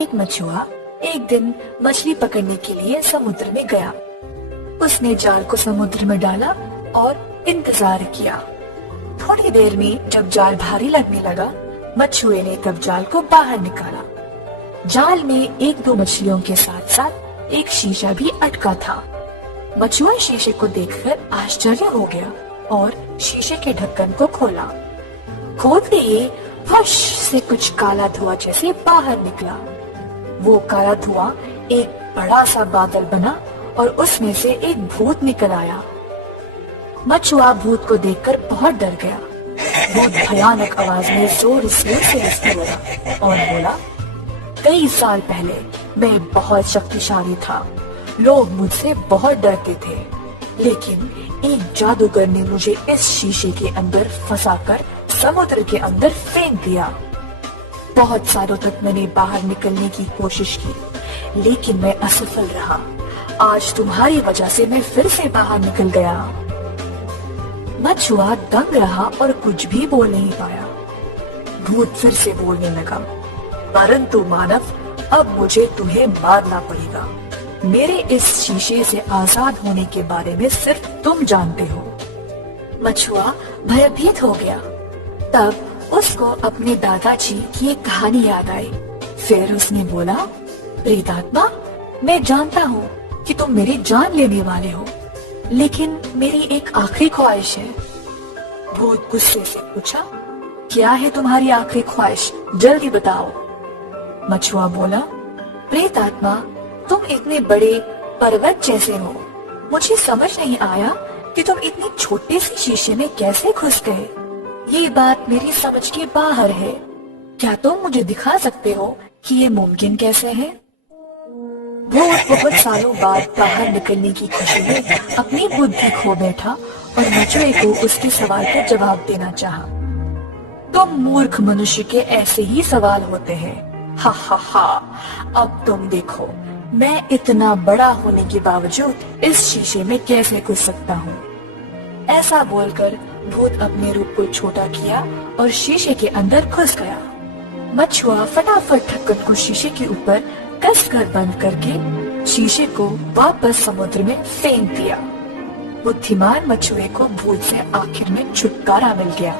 एक मछुआ एक दिन मछली पकड़ने के लिए समुद्र में गया। उसने जाल को समुद्र में डाला और इंतजार किया। थोड़ी देर में जब जाल भारी लगने लगा, मछुए ने तब जाल को बाहर निकाला। जाल में एक दो मछलियों के साथ साथ एक शीशा भी अटका था। मछुआ शीशे को देखकर आश्चर्य हो गया और शीशे के ढक्कन को खोला। खोलते ही फश से कुछ काला धुआं जैसे बाहर निकला। वो काला धुआं एक बड़ा सा बादल बना और उसमें से एक भूत निकल आया। मछुआ भूत को देखकर बहुत डर गया। भूत भयानक आवाज में जोर से बोला और बोला, कई साल पहले मैं बहुत शक्तिशाली था। लोग मुझसे बहुत डरते थे, लेकिन एक जादूगर ने मुझे इस शीशे के अंदर फंसाकर समुद्र के अंदर फेंक दिया। बहुत सालों तक मैंने बाहर निकलने की कोशिश की, लेकिन मैं असफल रहा। आज तुम्हारी वजह से मैं फिर से बाहर निकल गया। मछुआ दंग रहा और कुछ भी बोल नहीं पाया। भूत फिर से बोलने लगा, परंतु मानव, अब मुझे तुम्हें मारना पड़ेगा। मेरे इस शीशे से आजाद होने के बारे में सिर्फ तुम जानते हो। मछुआ भयभीत हो गया। तब उसको अपने दादाजी की एक कहानी याद आई। फिर उसने बोला, प्रेतात्मा, मैं जानता हूँ कि तुम मेरी जान लेने वाले हो, लेकिन मेरी एक आखिरी ख्वाहिश है। भूत गुस्से से पूछा, क्या है तुम्हारी आखिरी ख्वाहिश, जल्दी बताओ। मछुआ बोला, प्रेतात्मा, तुम इतने बड़े पर्वत जैसे हो। मुझे समझ नहीं आया कि तुम इतनी छोटे से शीशे में कैसे घुस गए। ये बात मेरी समझ के बाहर है। क्या तुम मुझे दिखा सकते हो कि ये मुमकिन कैसे है? भूत बहुत सालों बाद बाहर निकलने की खुशी में अपनी बुद्धि खो बैठा और मछुए को उसके सवाल का जवाब देना चाहा। तुम मूर्ख मनुष्य के ऐसे ही सवाल होते हैं। हा हा हा, अब तुम देखो, मैं इतना बड़ा होने के बावजूद इस शीशे में कैसे घुस सकता हूँ। ऐसा बोलकर भूत अपने रूप को छोटा किया और शीशे के अंदर घुस गया। मछुआ फटाफट ढक्कन को शीशे के ऊपर कसकर बंद करके शीशे को वापस समुद्र में फेंक दिया। बुद्धिमान मछुए को भूत से आखिर में छुटकारा मिल गया।